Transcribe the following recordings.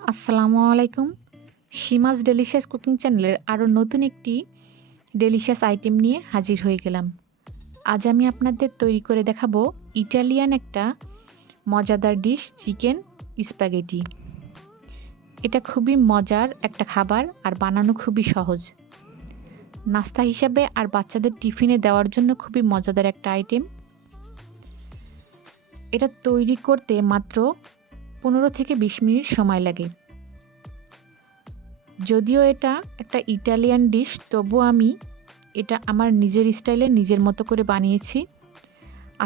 আসসালামু আলাইকুম। শিমাস delicious cooking চ্যানেলের আরও নতুন একটি ডেলিশিয়াস আইটেম নিয়ে হাজির হয়ে গেলাম। আজ আমি আপনাদের তৈরি করে দেখাবো ইটালিয়ান একটা মজাদার ডিশ, চিকেন স্প্যাগেটি। এটা খুবই মজার একটা খাবার আর বানানো খুবই সহজ। নাস্তা হিসাবে আর বাচ্চাদের টিফিনে দেওয়ার জন্য খুবই মজাদার একটা আইটেম। এটা তৈরি করতে মাত্র 15 থেকে 20 মিনিট সময় লাগে। যদিও এটা একটা ইটালিয়ান ডিশ, তবুও আমি এটা আমার নিজের স্টাইলে নিজের মতো করে বানিয়েছি।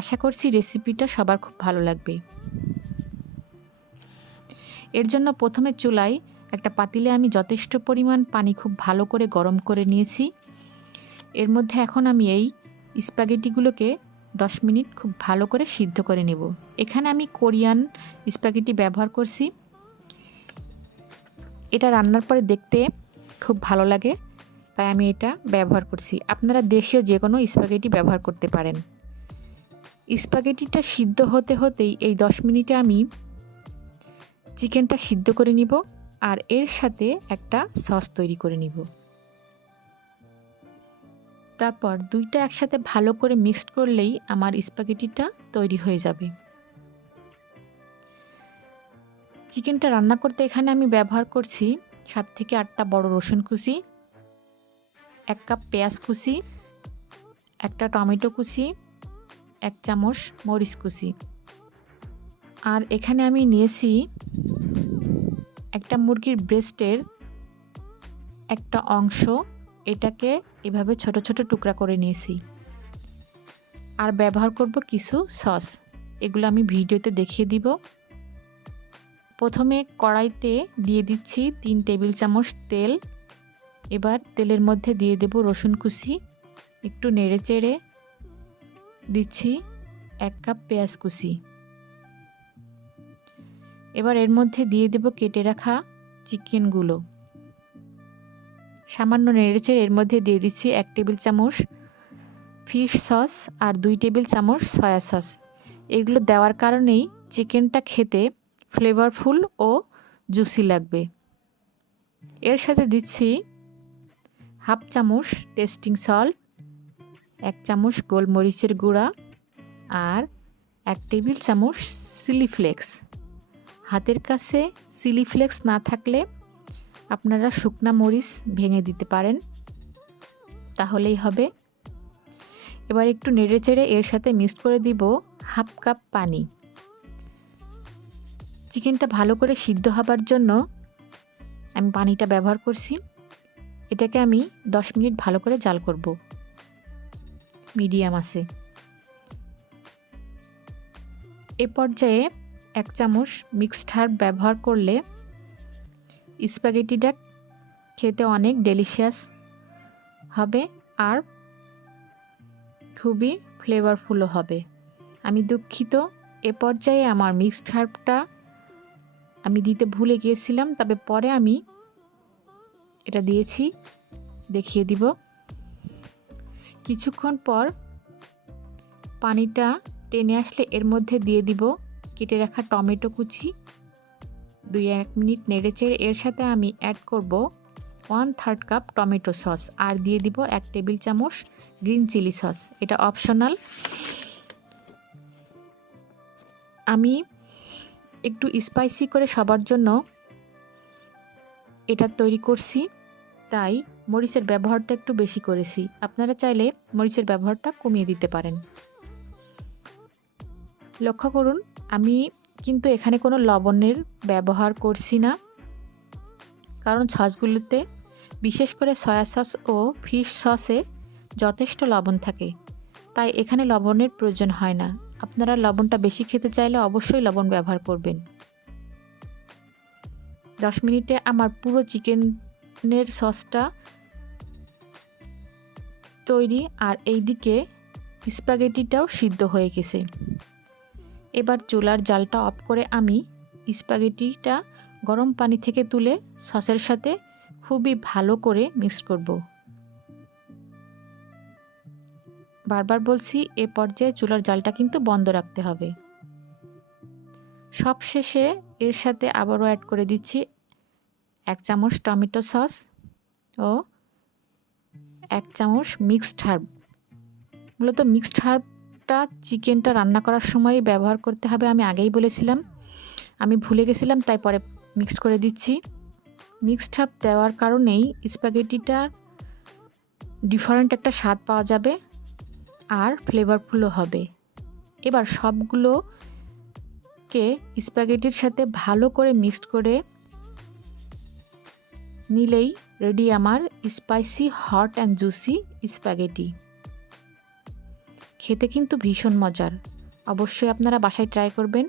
আশা করছি রেসিপিটা সবার খুব ভালো লাগবে। এর জন্য প্রথমে চুলায় একটা পাতিলে আমি যথেষ্ট পরিমাণ পানি খুব ভালো করে গরম করে নিয়েছি। এর মধ্যে এখন আমি এই স্প্যাগেটিগুলোকে 10 মিনিট খুব ভালো করে সিদ্ধ করে নেব। এখানে আমি কোরিয়ান স্প্যাগেটি ব্যবহার করছি। এটা রান্নার পরে দেখতে খুব ভালো লাগে, তাই আমি এটা ব্যবহার করছি। আপনারা দেশীয় যে কোনো স্প্যাগেটি ব্যবহার করতে পারেন। স্প্যাগেটিটা সিদ্ধ হতে হতেই এই 10 মিনিটে আমি চিকেনটা সিদ্ধ করে নিব আর এর সাথে একটা সস তৈরি করে নিব। তারপর দুইটা একসাথে ভালো করে মিক্সড করলেই আমার স্প্যাগেটিটা তৈরি হয়ে যাবে। চিকেনটা রান্না করতে এখানে আমি ব্যবহার করছি 7 থেকে 8টা বড় রসুন কুচি, 1 কাপ পেঁয়াজ কুচি, একটা টমেটো কুচি, 1 চামচ মরিচ কুচি। আর এখানে আমি নিয়েছি একটা মুরগির ব্রেস্টের একটা অংশ, এটাকে এভাবে ছোট ছোট টুকরা করে নিয়েছি। আর ব্যবহার করব কিছু সস, এগুলো আমি ভিডিওতে দেখিয়ে দিব। প্রথমে কড়াইতে দিয়ে দিচ্ছি 3 টেবিল চামচ তেল। এবার তেলের মধ্যে দিয়ে দেব রসুন কুচি, একটু নেড়ে চেড়ে দিচ্ছি 1 কাপ পেঁয়াজ কুচি। এবার এর মধ্যে দিয়ে দেব কেটে রাখা চিকেনগুলো। সামান্য নেড়েচেড়ে এর মধ্যে দিয়ে দিচ্ছি 1 টেবিল চামচ ফিশ সস আর 2 টেবিল চামচ সয়া সস। এগুলো দেওয়ার কারণেই চিকেনটা খেতে ফ্লেভারফুল ও জুসি লাগবে। এর সাথে দিচ্ছি 1/2 চামচ টেস্টিং সল্ট, 1 চামচ গোলমরিচের গুঁড়া আর 1 টেবিল চামচ চিলি ফ্লেক্স। হাতের কাছে চিলি ফ্লেক্স না থাকলে আপনারা শুকনা মরিচ ভেঙে দিতে পারেন, তাহলেই হবে। এবার একটু নেড়েচেড়ে এর সাথে মিক্সড করে দিব 1/2 কাপ পানি। চিকেনটা ভালো করে সিদ্ধ হবার জন্য আমি পানিটা ব্যবহার করছি। এটাকে আমি 10 মিনিট ভালো করে জাল করব মিডিয়াম আঁচে। এ পর্যায়ে 1 চামচ মিক্সড হার্ব ব্যবহার করলে স্প্যাগেটিটা খেতে অনেক ডেলিশিয়াস হবে আর খুবই ফ্লেভারফুলও হবে। আমি দুঃখিত, এ পর্যায়ে আমার মিক্সড হার্বটা আমি দিতে ভুলে গিয়েছিলাম, তবে পরে আমি এটা দিয়েছি, দেখিয়ে দিব। কিছুক্ষণ পর পানিটা টেনে আসলে এর মধ্যে দিয়ে দিব কেটে রাখা টমেটো কুচি। 2-1 মিনিট নেড়েচেড়ে এর সাথে আমি অ্যাড করব 1/3 কাপ টমেটো সস আর দিয়ে দিব 1 টেবিল চামচ গ্রিন চিলি সস। এটা অপশনাল। আমি একটু স্পাইসি করে সবার জন্য এটা তৈরি করছি, তাই মরিচের ব্যবহারটা একটু বেশি করেছি। আপনারা চাইলে মরিচের ব্যবহারটা কমিয়ে দিতে পারেন। লক্ষ্য করুন, আমি কিন্তু এখানে কোনো লবণের ব্যবহার করছি না, কারণ সসগুলোতে বিশেষ করে সয়া সস ও ফিশ সসে যথেষ্ট লবণ থাকে, তাই এখানে লবণের প্রয়োজন হয় না। আপনারা লবণটা বেশি খেতে চাইলে অবশ্যই লবণ ব্যবহার করবেন। 10 মিনিটে আমার পুরো চিকেনের সসটা তৈরি আর এইদিকে স্প্যাগেটিটাও সিদ্ধ হয়ে গেছে। এবার চুলার জালটা অফ করে আমি স্প্যাগেটিটা গরম পানি থেকে তুলে সসের সাথে খুবই ভালো করে মিক্স করব। বারবার বলছি, এ পর্যায়ে চুলার জালটা কিন্তু বন্ধ রাখতে হবে। সবশেষে এর সাথে আবারও অ্যাড করে দিচ্ছি 1 চামচ টমেটো সস ও 1 চামচ মিক্সড হার্ব। মূলত মিক্সড হার্বটা চিকেনটা রান্না করার সময় ব্যবহার করতে হবে, আমি আগেই বলেছিলাম, আমি ভুলে গেছিলাম তাই পরে মিক্সড করে দিচ্ছি। মিক্সড হার্ব দেওয়ার কারণেই স্প্যাগেটিটার ডিফারেন্ট একটা স্বাদ পাওয়া যাবে আর ফ্লেভারফুলও হবে। এবার সবগুলোকে স্প্যাগেটির সাথে ভালো করে মিক্সড করে নিলেই রেডি আমার spicy hot and juicy spaghetti. খেতে কিন্তু ভীষণ মজার, অবশ্যই আপনারা বাসায় ট্রাই করবেন।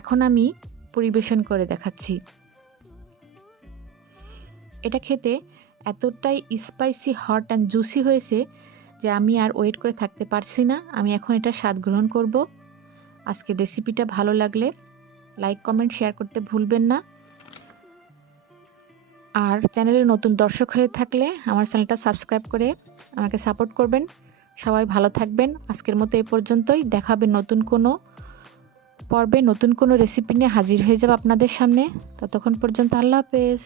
এখন আমি পরিবেশন করে দেখাচ্ছি। এটা খেতে এতটাই স্পাইসি হট অ্যান্ড জুসি হয়েছে যে আমি আর ওয়েট করে থাকতে পারছি না, আমি এখন এটা স্বাদ গ্রহণ করব। আজকের রেসিপিটা ভালো লাগলে লাইক কমেন্ট শেয়ার করতে ভুলবেন না। আর চ্যানেলে নতুন দর্শক হয়ে থাকলে আমার চ্যানেলটা সাবস্ক্রাইব করে আমাকে সাপোর্ট করবেন। সবাই ভালো থাকবেন। আজকের মতো এই পর্যন্তই। দেখা হবে নতুন কোনো পর্বে, নতুন কোনো রেসিপি নিয়ে হাজির হয়ে যাব আপনাদের সামনে। ততক্ষণ পর্যন্ত আল্লাহ হাফেজ।